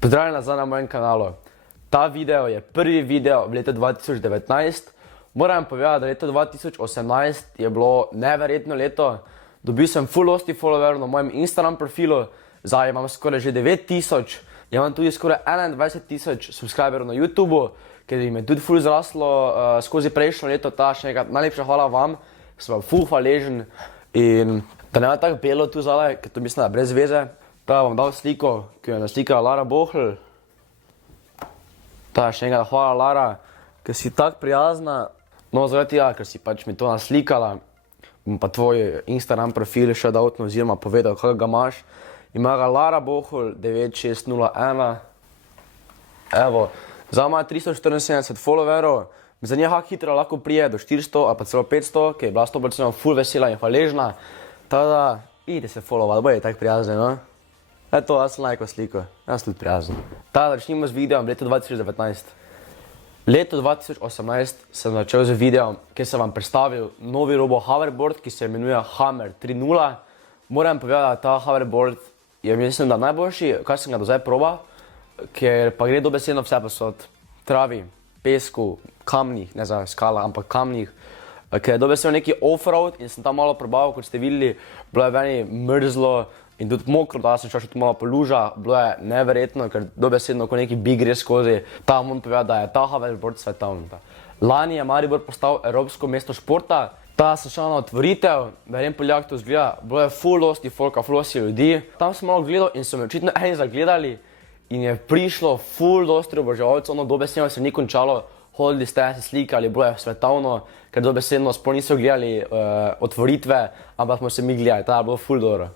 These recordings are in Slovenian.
Pozdravljeni nazaj na mojem kanalu. Ta video je prvi video v letu 2019. Moram povedati, da leto 2018 je bilo neverjetno leto. Dobil sem full dosti followerov na mojem Instagram profilu, zdaj imam skoraj že 9000, imam tudi skoraj 21000 subscriberov na YouTubeu, ker jim je tudi full zraslo skozi prejšnjo leto. Ta še enkrat najlepša hvala vam, sem vam full hvaležen. In da nema tako belo tu zadaj, ker to mislim, da je brez veze. Ta vam dal sliko, ki jo je naslikala Lara Bohl. Ta še enkrat hvala Lara, ker si tako prijazna. No, zaradi tega, ker si pač mi to naslikala, bom pa tvoj Instagram profil še dal oziroma povedal, kako ga imaš. Ima ga Lara Bohl 9601. Evo, zdaj ima 374 followerov. Za nje kako hitro lahko prije do 400 ali pa celo 500, ki je bila 100% full vesela in hvaležna. Tada, idite se followati, boje tako prijazni, no? Eto, jaz sem lajko sliko, jaz sem tudi prijazen. Tada, začnimo z videom leto 2019. Leto 2018 sem začel z videom, kjer sem vam predstavil novi robo hoverboard, ki se imenuje Hammer 3.0. Moram povedati, da ta hoverboard je, mislim, da najboljši, kar sem ga do zdaj probal, ker pa gre dobesedno vse posod. Travi, pesku, kamnih, ne za skala, ampak kamnih. Ker je dobesedno neki off-road in sem tam malo probal, kot ste videli, bilo je meni mrzlo in tudi mokro, da sem šel še tu malo po lužah, bilo je neverjetno, ker dobesedno, ko neki big gre skozi, ta moram povedati, da je ta hoverboard svetovni. Lani je Maribor postal evropsko mesto športa, ta sem šel na otvoritev, verjem Poljak to zgleda, bilo je full dosti folka, full dosti ljudi. Tam sem malo gledal in so me očitno eni zagledali in je prišlo full dosti oboževalcev, no dobesedno se ni končalo, hodili ste se slikali, bilo je svetovno, ker dobesedno sploh niso gledali otvoritve, ampak smo se mi gledali, ta je bilo full dobro.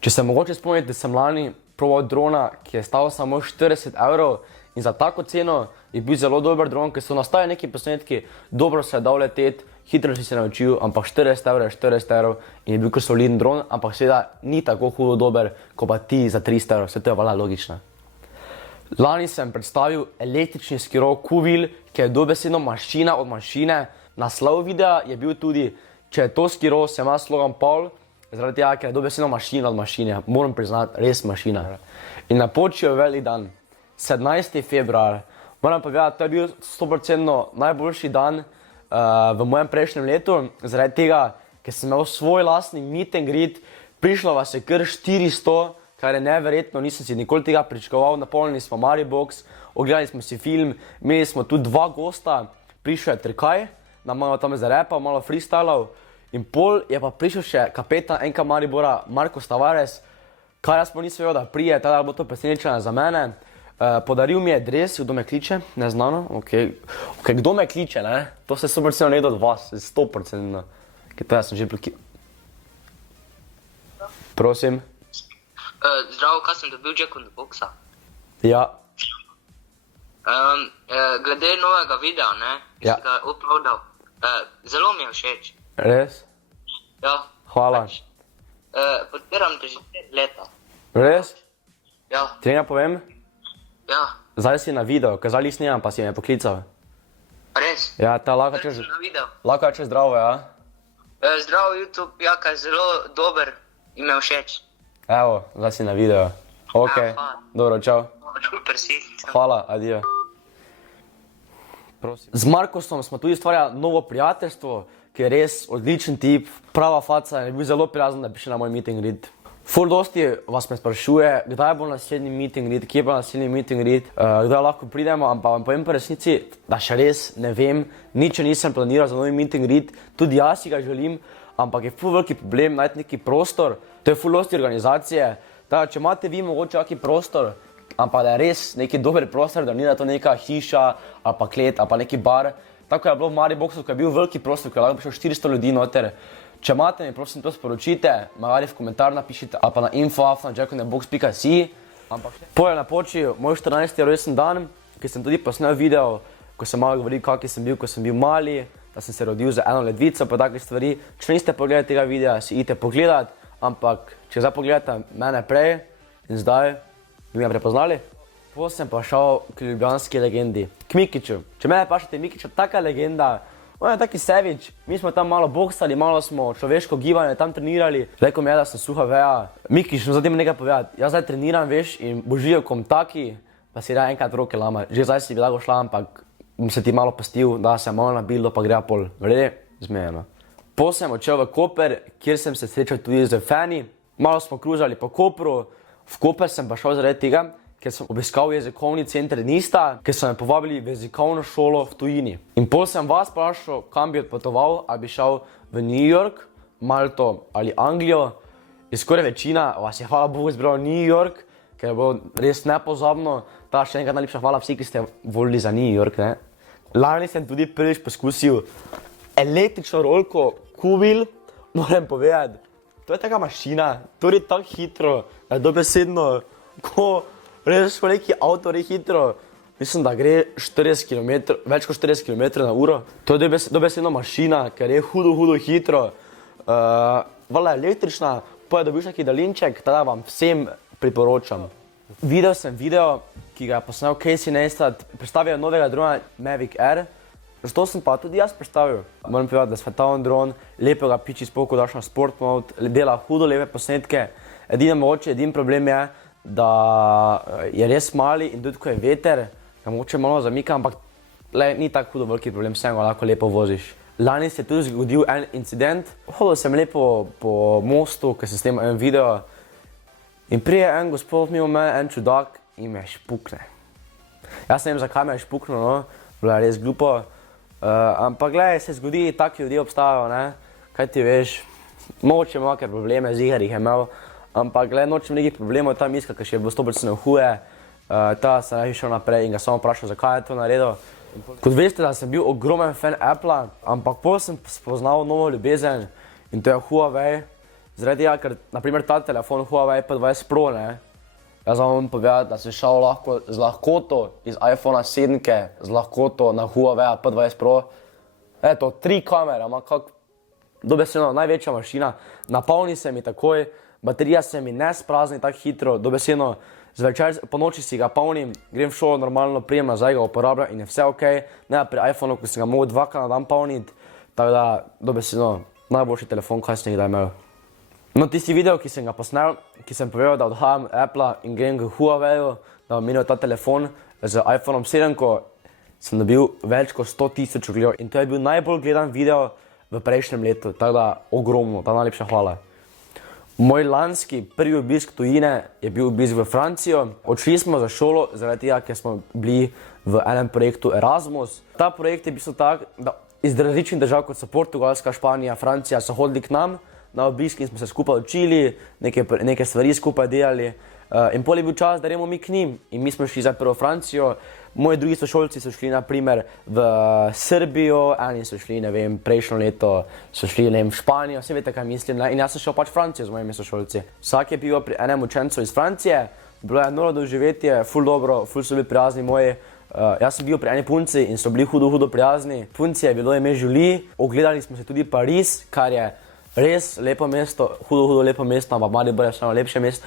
Če se mogoče spomnite, da sem lani probal drona, ki je stal samo 40 € in za tako ceno je bil zelo dober dron, ker so nastali neki posnetki, dobro se je dal leteti, hitro si se naučil, ampak 40 € je 40 € in je bil kot soliden dron, ampak seveda ni tako hudo dober, kot pa ti za 300 €, vse to je valjda logično. Lani sem predstavil električni skiro Q-Wheel, ki je dobesedno mašina od mašine. Naslov videa je bil tudi, če je to skiro, se ima slogan Paul, zaradi tega, ker je dobesedno mašina od mašine, moram priznati, res mašina. In napočil je velik dan, 17. februar. Moram povedati, to je bil 100% najboljši dan v mojem prejšnjem letu, zaradi tega, ker sem imel svoj lastni meet and greet, prišlo vas je kar 400, kar je neverjetno, nisem si nikoli tega pričakoval, napolnili smo Maribox, ogledali smo si film, imeli smo tudi 2 gosta, prišel je Trkaj, nam malo tam zarepal, malo freestylov, in pol je pa prišel še kapetan NK Maribora Marko Tavares, kar jaz pa nisem vedel, da prije, tada bo to presenečenje za mene. Podaril mi je dres, kdo me kliče, neznano, okej, kdo me kliče, ne, to se 100% ne od vas, 100%, ker to jaz sem že blokiral. Prosim. Zdravo, kaj sem dobil Jack in the Boxa? Ja. Glede novega videa, ne, ki si ga uploadal, zelo mi je všeč. Res? Ja. Hvala. Podpiram te že 5 leta. Res? Ja. Ti nekaj povem? Ja. Zdaj si na video, kazali snimam, pa si me poklical. Res? Ja, ta lahko Zdaj češ, sem na video. lahko češ zdravo, ja? Zdravo YouTube, Jaka je zelo dober in me všeč. Evo, zdaj si na video. Ok, Ja, hvala. dobro, čau. Super si. Hvala, adijo. Z Markosom smo tudi ustvarjali novo prijateljstvo, ki je res odličen tip, prava faca in je bil zelo prijazen, da prišel na moj meet and greet. Ful dosti vas me sprašuje, kdaj bo naslednji meet and greet, kje bo naslednji meet and greet, kdaj lahko pridemo, ampak vam povem po resnici, da še res ne vem, nič nisem planiral za novi meet and greet, tudi jaz si ga želim, ampak je ful veliki problem najti neki prostor, to je ful dosti organizacije, tako če imate vi mogoče kaki prostor, ampak da je res neki dober prostor, da ni da to neka hiša ali pa klet ali pa neki bar, tako je bilo v Mariboxu, ko je bil veliki prostor, ko je lahko prišlo 400 ljudi noter. Če imate mi, prosim, to sporočite, magari v komentar napišite ali pa na info@jackonthebox.si. Potem je napočil moj 14. rojsten dan, ki sem tudi posnel video, ko sem malo govoril, kaki sem bil, ko sem bil mali, da sem se rodil za eno ledvico pa take stvari. Če niste pogledali tega videa, si idite pogledat, ampak če zdaj pogledate mene prej in zdaj, bi me prepoznali. Potem sem pa šel k ljubljanski legendi, k Mikiću. Če mene vprašate, Mikić je taka legenda, On je taki sevič, mi smo tam malo boksali, malo smo človeško gibanje tam trenirali. Rekel mi je, da sem suha veja. Mikiš, no zdaj mi nekaj povedati. Jaz zdaj treniram, veš, in božijo kom taki, pa si da enkrat roke lama. Že zdaj si bi lahko šla, ampak bom se ti malo pastil, da se malo nabildo, pa gre pol. Vrede? Zmejeno. Potem sem odšel v Koper, kjer sem se srečal tudi z fani. Malo smo kružali po Kopru. V Koper sem pa šel zaradi tega, ker sem obiskal jezikovni center Nista, ker so me povabili v jezikovno šolo v tujini. In pol sem vas vprašal, kam bi odpotoval, ali bi šel v New York, Malto ali Anglijo. In skoraj večina vas je, hvala Bogu, izbral New York, ker je bilo res nepozabno. Ta še enkrat najlepša hvala vsi, ki ste volili za New York, ne. Lani sem tudi prvič poskusil električno rolko Kubil, moram povedati. To je taka mašina, to je tako hitro, da je dobesedno, ko res po neki avto re hitro, mislim, da gre 40 km, več kot 40 km na uro. To je dobesedno mašina, ker je hudo hitro. Vala električna, pa je dobiš neki daljinček, tada vam vsem priporočam. Videl sem video, ki ga je posnel Casey Neistat, predstavil novega drona Mavic Air. Zato sem pa tudi jaz predstavil. Moram povedati, da je svetoven dron, lepo ga piči spoko daš na sport mode, dela hudo lepe posnetke. Edini problem je, da je res mali in tudi ko je veter, ga mogoče malo zamika, ampak ni tako hudo veliki problem, vsem ga lahko lepo voziš. Lani se je tudi zgodil en incident. Hodil sem lepo po mostu, ker sem snimal en video. In prije en gospod mimo me, en čudak in me špukne. Jaz ne vem, zakaj me je špuknil, no, bilo je res glupo. Ampak gledaj, se zgodi, taki ljudje obstajajo, ne, kaj ti veš, mogoče ima kakšne probleme, ziher jih je imel, ampak gledaj, nočem nekih problemov, ta miska, ki še je bilo 100% huje, ta sem šel naprej in ga samo vprašal, zakaj je to naredil. Kot veste, da sem bil ogromen fan Appla, ampak potem sem spoznal novo ljubezen in to je Huawei, zaradi tega, ker naprimer ta telefon Huawei P20 Pro, ne, jaz vam povedati, da sem šel lahko z lahkoto iz iPhona 7-ke z lahkoto na Huawei P20 Pro. Eto, 3 kamere, ima kak dobesedno največja mašina. Napolni se mi takoj, baterija se mi ne sprazni tako hitro, dobesedno zvečer po noči si ga polnim, grem v šolo normalno, prijem nazaj ga uporabljam in je vse ok. Ne pri iPhonu, ko sem ga mogel 2-krat na dan polniti, tako da dobesedno najboljši telefon, kaj sem jih da imel. No, tisti video, ki sem ga posnel, ki sem povedal, da odhajam Appla in grem k Huawei-u, da bom menil ta telefon z iPhoneom 7-ko, sem dobil več kot 100 000 ogledov in to je bil najbolj gledan video v prejšnjem letu, tako da ogromno, ta najlepša hvala. Moj lanski prvi obisk tujine je bil obisk v Francijo. Odšli smo za šolo, zaradi tega, ker smo bili v enem projektu Erasmus. Ta projekt je bil tak, da iz različnih držav, kot so Portugalska, Španija, Francija, so hodili k nam na obisk in smo se skupaj učili, neke stvari skupaj delali. In pol je bil čas, da gremo mi k njim. In mi smo šli za prvo Francijo. Moji drugi sošolci so šli naprimer v Srbijo, eni so šli, ne vem, prejšnjo leto so šli, ne vem, v Španijo, vse veste, kaj mislim. In jaz sem šel pač v Francijo z mojimi sošolci. Vsak je bil pri enem učencu iz Francije, bilo je noro doživetje, ful dobro, ful so bili prijazni moji. Jaz sem bil pri eni punci in so bili hudo prijazni. Punci je bilo ime Julie, ogledali smo se tudi Pariz, kar je res lepo mesto, hudo lepo mesto, ampak Maribor je vseeno lepše mesto.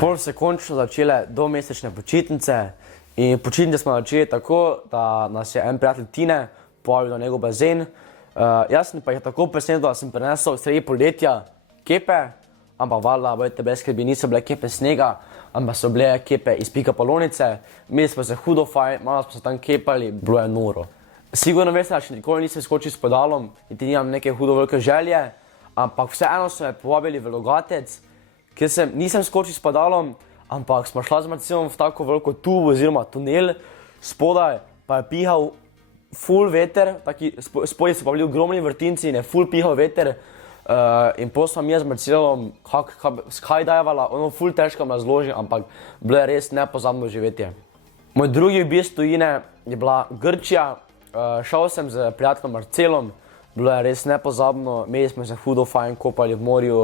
Pol se končno začele domesečne počitnice in počitnice smo začeli tako, da nas je en prijatelj Tine povabil na njegov bazen. Jaz sem pa jih tako presenetil, da sem prinesel sredi poletja kepe, ampak valjda, bojte brez skrbi, niso bile kepe snega, ampak so bile kepe iz pikapolonice. Imeli smo se hudo fajn, malo smo se tam kepali, bilo je noro. Sigurno veste, da še nikoli nisem skočil s pedalom in ti nimam neke hudo velike želje, ampak vseeno so me povabili v Logatec, kjer nisem skočil s pedalom, ampak smo šla z Marcelom v tako veliko tubo oziroma tunel, spodaj pa je pihal ful veter, spodaj so pa bili ogromni vrtinci in je ful pihal veter. In potem sem jaz z Marcelom skydajvala, ono ful težko me razložim, ampak bilo je res nepozabno živetje. Moj drugi obisk tujine je bila Grčija, šel sem z prijateljem Marcelom, bilo je res nepozabno, imeli smo se hudo fajn kopali v morju,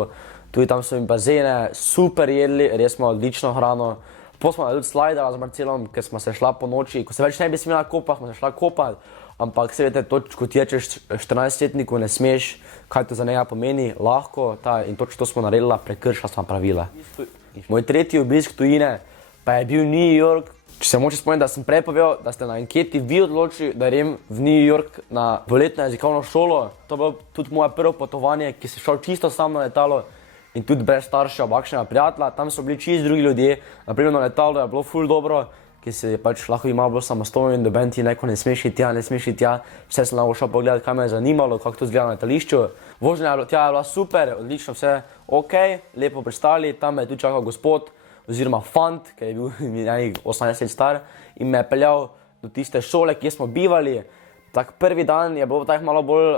tudi tam so mi bazene, super jedli, res smo odlično hrano. Potem smo tudi slajdala z Marcelom, ker smo se šla po noči, ko se več ne bi smela kopati, smo se šla kopati, ampak se veste, ko ti rečeš 14-letniku ne smeš, kaj to za njega pomeni, lahko, in točno to smo naredila, prekršila smo pravila. Moj tretji obisk tujine pa je bil New York, Če se moče spomniti, da sem prej povedal, da ste na anketi vi odločili, da grem v New York na dvoletno jezikovno šolo. To je bilo tudi moje prvo potovanje, ki sem šel čisto sam na letalo in tudi brez staršev, bakšnega prijatelja. Tam so bili čisto drugi ljudje, naprimer na letalu je bilo ful dobro, ki si pač lahko imel bolj samostojno in doben ti neko ne smeš iti tja, ne smeš iti tja. Vse sem lahko šel pogledati, kaj me je zanimalo, kako to izgleda na letališču. Vožnja tja je bila super, odlično, vse ok, lepo pristali, tam me je tudi čakal gospod oziroma fant, ki je bil 18 let star in me je peljal do tiste šole, kjer smo bivali. Tak prvi dan je bilo tako malo bolj,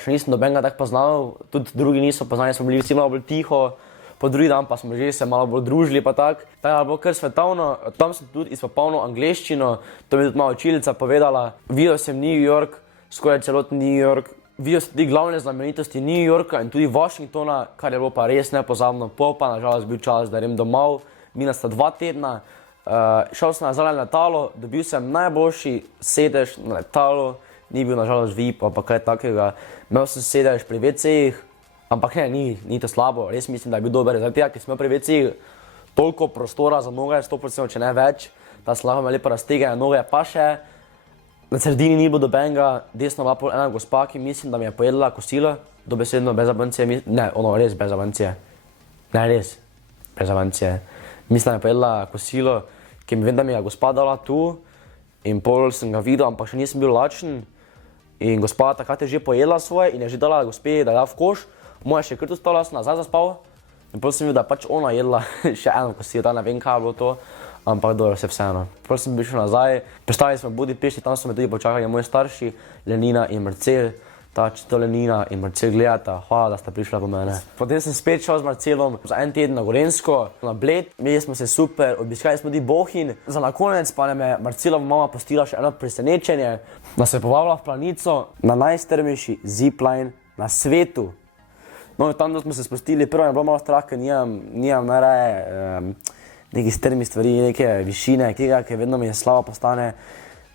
še nisem nobenega tako poznal, tudi drugi niso poznali, smo bili vsi malo bolj tiho. Po drugi dan pa smo že se malo bolj družili pa tako. Tako je bilo kar svetovno, tam sem tudi izpopolnil angleščino, to mi je tudi moja učiteljica povedala. Videl sem New York, skoraj celoten New York. Videl sem tudi glavne znamenitosti New Yorka in tudi Washingtona, kar je bilo pa res nepozabno. Pol pa nažalost bil čas, da grem domov, minila sta 2 tedna. Šel sem nazaj na letalo, dobil sem najboljši sedež na letalu, ni bil nažalost VIP ali pa kaj takega. Imel sem sedež pri WC-jih. Ampak ne, ni to slabo, res mislim, da je bil dober. Zdaj tega, ki smo pri WC-jih toliko prostora za noge, 100%, če ne več, da se lahko me lepo raztegajo noge, pa še na sredini ni bilo dobenega, desno bila pol ena gospa, ki mislim, da mi je pojedla kosilo, dobesedno bez avancije, ne, ono res bez avancije, ne res, bez avancije. Mislim, da mi je pojedla kosilo, ki mi vem, da mi je gospa dala tu in pol sem ga videl, ampak še nisem bil lačen. In gospa takrat je že pojedla svoje in je že dala gospe, da je v koš. Moja še kar tu stala, sem nazaj zaspal in potem sem videl, da je pač ona jedla še eno kosilo, da ne vem, kaj je bilo to, ampak dobro, se vseeno. Potem sem bil šel nazaj, pristali smo v Budimpešti, tam so me tudi počakali moji starši, Lenina in Marcel. Ta čito Lenina in Marcel gledata, hvala, da sta prišla po mene. Potem sem spet šel z Marcelom za en teden na Gorenjsko, na Bled, imeli smo se super, obiskali smo tudi Bohinj. Za na konec pa nam je Marcelova mama postila še eno presenečenje, da se je povabila v planico na najstrmejši zipline na svetu. No, tam smo se spustili, prvo je bilo malo strah, ker nimam najraje nekih strmih stvari, neke višine, tega, ker vedno mi je slabo postane,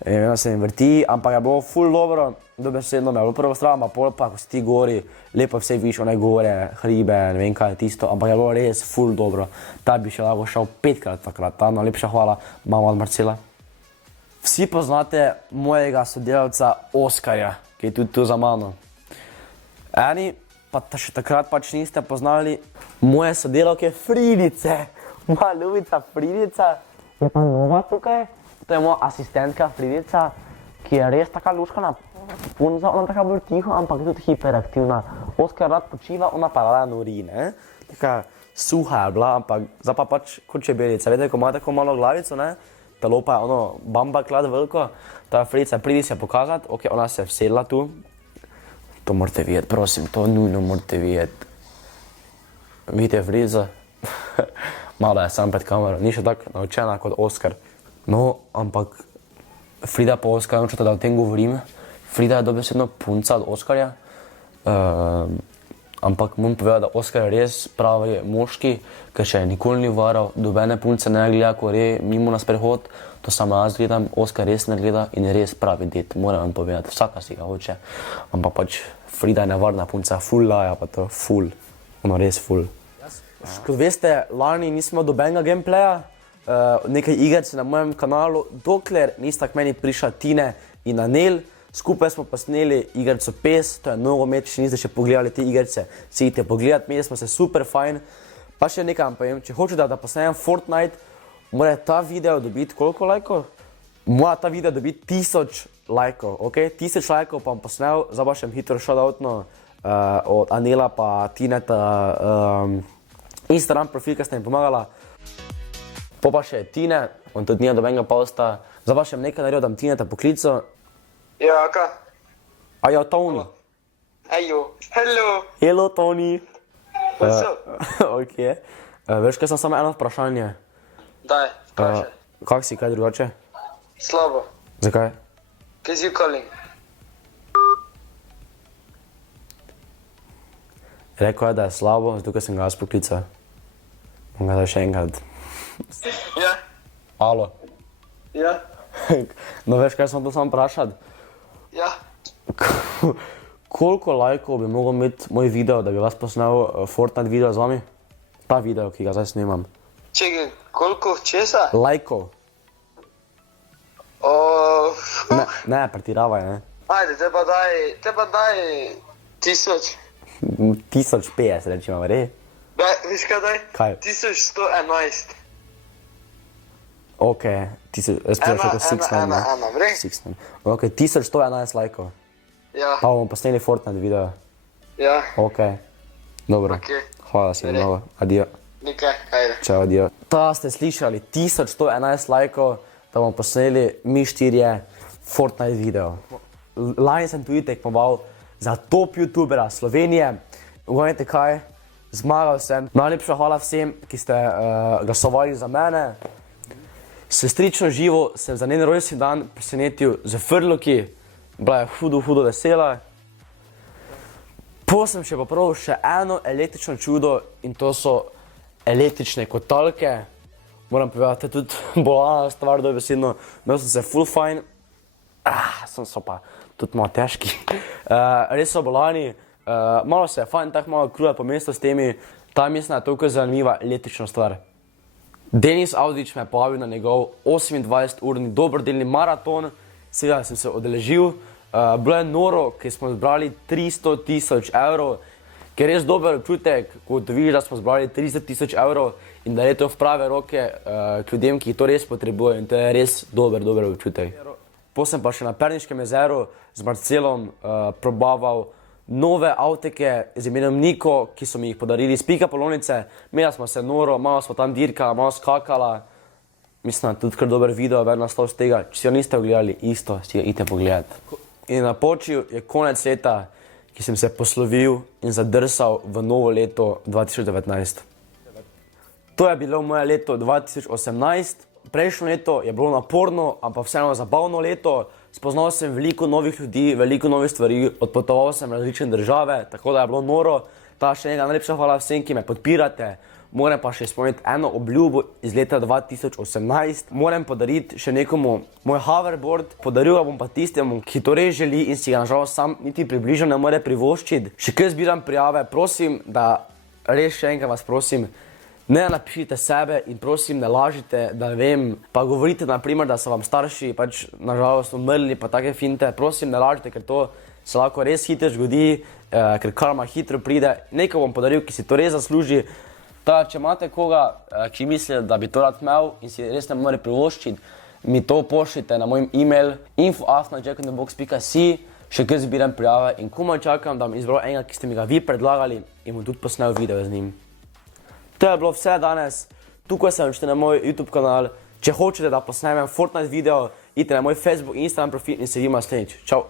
vedno se mi vrti, ampak je bilo ful dobro, dobesedno me je bilo prvo strah, ampak pol pa, ko si ti gori, lepo vse viš, one gore, hribe, ne vem kaj je tisto, ampak je bilo res ful dobro. Ta bi še lahko šel 5-krat takrat, ta najlepša hvala, mama od Marcela. Vsi poznate mojega sodelavca Oskarja, ki je tudi tu za mano. Eni pa še takrat pač niste poznali moje sodelavke Fridice. Moja ljubica Fridica je pa nova tukaj. To je moja asistentka Fridica, ki je res taka luškana punca. Ona taka bolj tiho, ampak je tudi hiperaktivna. Oskar rad počiva, ona pa rada nori, ne? Taka suha je bila, ampak zdaj pa pač kot čebelica. Vedete, ko ima tako malo glavico, ne? Telo pa je ono bamba klad veliko. Ta Fridica pridi se pokazati, ok, ona se je vsedla tu. To morate videti, prosim, to nujno morate videti. Vidite Fridico? Malo je sam pred kamero, ni še tako naučena kot Oskar. No, ampak Frida pa Oskar, nočete, da o tem govorim. Frida je dobesedno punca od Oskarja. Ampak moram povedati, da Oskar je res pravi moški, ker še nikoli ni varal, dobene punce ne gleda, ko gre mimo na sprehod. To samo jaz gledam, Oskar res ne gleda in je res pravi det, moram vam povedati, vsaka si ga hoče. Ampak pač Frida je nevarna punca, ful laja pa to, ful, ono res ful. Kot veste, lani nismo dobenega gameplaya, nekaj igric na mojem kanalu, dokler nista k meni prišla Tine in Anel. Skupaj smo pa sneli igrico PES, to je nogomet, če niste še pogledali te igrice, si idite pogledati, imeli smo se super fajn. Pa še nekaj vam povem, če hočete, da posnejem Fortnite, mora ta video dobiti koliko lajkov? Mora ta video dobiti 1000 lajkov, ok? 1000 lajkov pa bom posnel, zdaj pa še hitro shoutoutno od Anela pa Tineta Instagram profil, ki ste mi pomagala. Po pa še Tine, on tudi nija dobenega posta. Zdaj pa še nekaj naredil, da bom Tineta poklical. Ja, kaj? A ja, Tony. Ajo, hello. Hello, Tony. What's up? Ok. Veš, kaj sem samo eno vprašanje. Daj, vprašaj. Kak si, kaj drugače? Slabo. Zakaj? Cause you calling. Rekel je, da je slabo, zato ker sem ga jaz poklical. Bom ga zdaj še enkrat. Ja. Alo. Ja. No veš, kaj sem to sam vprašati? Ja. Koliko lajkov bi mogel imeti moj video, da bi vas posnel Fortnite video z vami? Ta video, ki ga zdaj snimam. Čekaj, koliko česa? Lajkov. Ne, pretiravaj, ne. Ajde, te pa daj 1000. 1050, rečemo, re? Viš kaj daj? Kaj? 1111. Ok, jaz pa še kot 6 Ena, vre? 6. Ok, 1111 lajkov. Ja, Pa bomo posneli Fortnite video. ja, Ok, dobro. ok. Hvala si mnogo. Adijo. Nikaj, ajde. Čau, adijo. Ta ste slišali, 1111 lajkov, da bomo posneli mi štirje Fortnite video. Lani sem tudi tekmoval za top youtubera Slovenije. Ugajte kaj, zmagal sem. Najlepša hvala vsem, ki ste glasovali za mene. Sestrično živo sem za njen rojstni dan presenetil z frloki. Bila je hudo vesela. Potem sem še popravil še eno električno čudo in to so električne kotalke. Moram povedati, to je tudi bolana stvar, dobesedno. Imel sem se full fajn. So pa tudi malo težki. Res so bolani. Malo se je fajn, tako malo kruja po mestu s temi. Ta mislim, da je toliko zanimiva električna stvar. Denis Avdić me je povabil na njegov 28-urni dobrodelni maraton. Seveda sem se odeležil. Bilo je noro, ker smo zbrali 300 000 evrov, ker je res dober občutek, ko vidiš, da smo zbrali 300 000 evrov in da je to v prave roke k ljudem, ki to res potrebujejo in to je res dober občutek. Potem sem pa še na Perniškem jezeru z Marcelom probaval nove avteke z imenom Niko, ki so mi jih podarili iz Pika Polonice. Imela smo se noro, malo smo tam dirkala, malo skakala. Mislim, da je tudi kar dober video, ven naslov z tega. Če si jo niste ogledali, isto si ga idite pogledati. In napočil je konec leta, ki sem se poslovil in zadrsal v novo leto 2019. To je bilo moje leto 2018. Prejšnjo leto je bilo naporno, ampak vseeno zabavno leto. Spoznal sem veliko novih ljudi, veliko novih stvari, odpotoval sem v različne države, tako da je bilo noro. Ta še enega najlepša hvala vsem, ki me podpirate. Moram pa še izpolniti eno obljubo iz leta 2018. Moram podariti še nekomu moj hoverboard. Podaril ga bom pa tistemu, ki to res želi in si ga nažalost sam niti približno ne more privoščiti. Še kaj zbiram prijave, prosim, da res še enkrat vas prosim, ne napišite sebe in prosim ne lažite, da ne vem, pa govorite naprimer, da so vam starši pač nažalost umrli pa take finte. Prosim ne lažite, ker to se lahko res hitro zgodi, ker karma hitro pride. Nekaj bom podaril, ki si to res zasluži. Če imate koga, ki misli, da bi to rad imel in si res ne more privoščiti, mi to pošljite na moj e-mail info@jackinthebox.si. Še kaj zbiram prijave in komaj čakam, da bom izbral enega, ki ste mi ga vi predlagali in bom tudi posnel video z njim. To je bilo vse danes. Tukaj sem še na moj YouTube kanal. Če hočete, da posnemem Fortnite video, idite na moj Facebook in Instagram profil in se vidimo naslednjič. Čau!